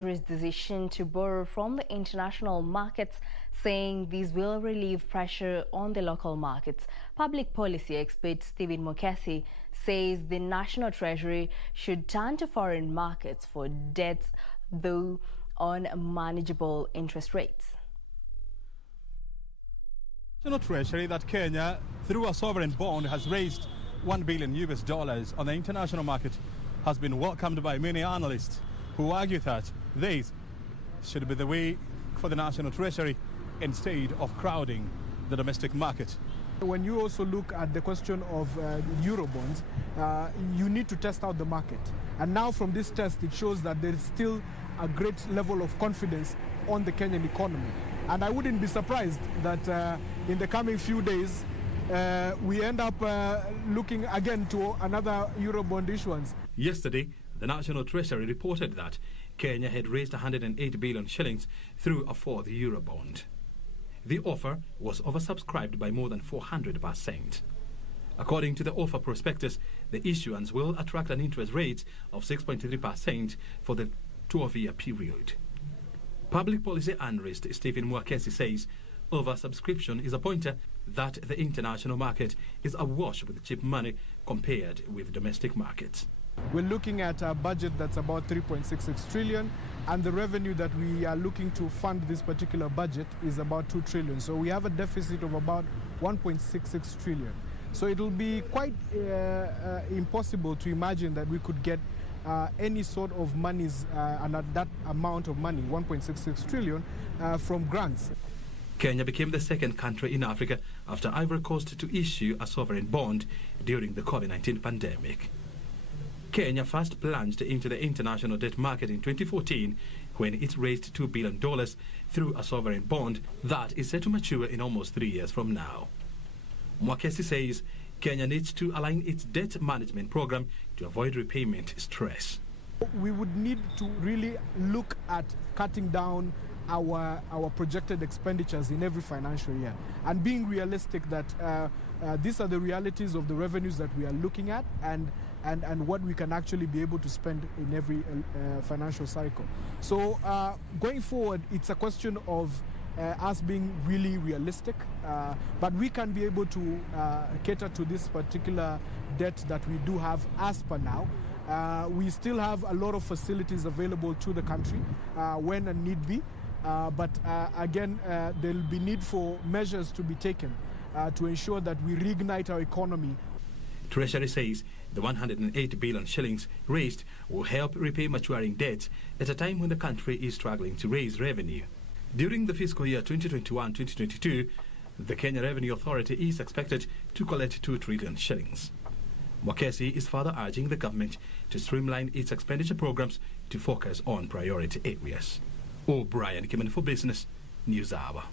Decision to borrow from the international markets, saying these will relieve pressure on the local markets. Public policy expert Stephen Mwakesi says the national treasury should turn to foreign markets for debts, though on manageable interest rates. National treasury that Kenya, through a sovereign bond, has raised $1 billion on the international market has been welcomed by many analysts who argue that this should be the way for the national treasury instead of crowding the domestic market. When you also look at the question of Eurobonds, you need to test out the market. And now from this test, it shows that there is still a great level of confidence on the Kenyan economy. And I wouldn't be surprised that in the coming few days, we end up looking again to another Eurobond issuance. Yesterday, the National Treasury reported that Kenya had raised 108 billion shillings through a fourth Eurobond. The offer was oversubscribed by more than 400%. According to the offer prospectus, the issuance will attract an interest rate of 6.3% for the 12-year period. Public policy analyst Stephen Mwakesi says oversubscription is a pointer that the international market is awash with cheap money compared with domestic markets. We're looking at a budget that's about 3.66 trillion, and the revenue that we are looking to fund this particular budget is about 2 trillion. So we have a deficit of about 1.66 trillion. So it'll be quite impossible to imagine that we could get any sort of monies, and at that amount of money, 1.66 trillion, from grants. Kenya became the second country in Africa after Ivory Coast to issue a sovereign bond during the COVID-19 pandemic. Kenya first plunged into the international debt market in 2014 when it raised $2 billion through a sovereign bond that is set to mature in almost 3 years from now. Mwakesi says Kenya needs to align its debt management program to avoid repayment stress. We would need to really look at cutting down our projected expenditures in every financial year and being realistic that these are the realities of the revenues that we are looking at and what we can actually be able to spend in every financial cycle. So going forward, it's a question of us being really realistic, but we can be able to cater to this particular debt that we do have as per now. We still have a lot of facilities available to the country when a need be, but again, there will be need for measures to be taken to ensure that we reignite our economy. Treasury says the 108 billion shillings raised will help repay maturing debts at a time when the country is struggling to raise revenue. During the fiscal year 2021-2022, the Kenya Revenue Authority is expected to collect 2 trillion shillings. Mwakesi is further urging the government to streamline its expenditure programs to focus on priority areas. O'Brien, KBC Business, News Hour.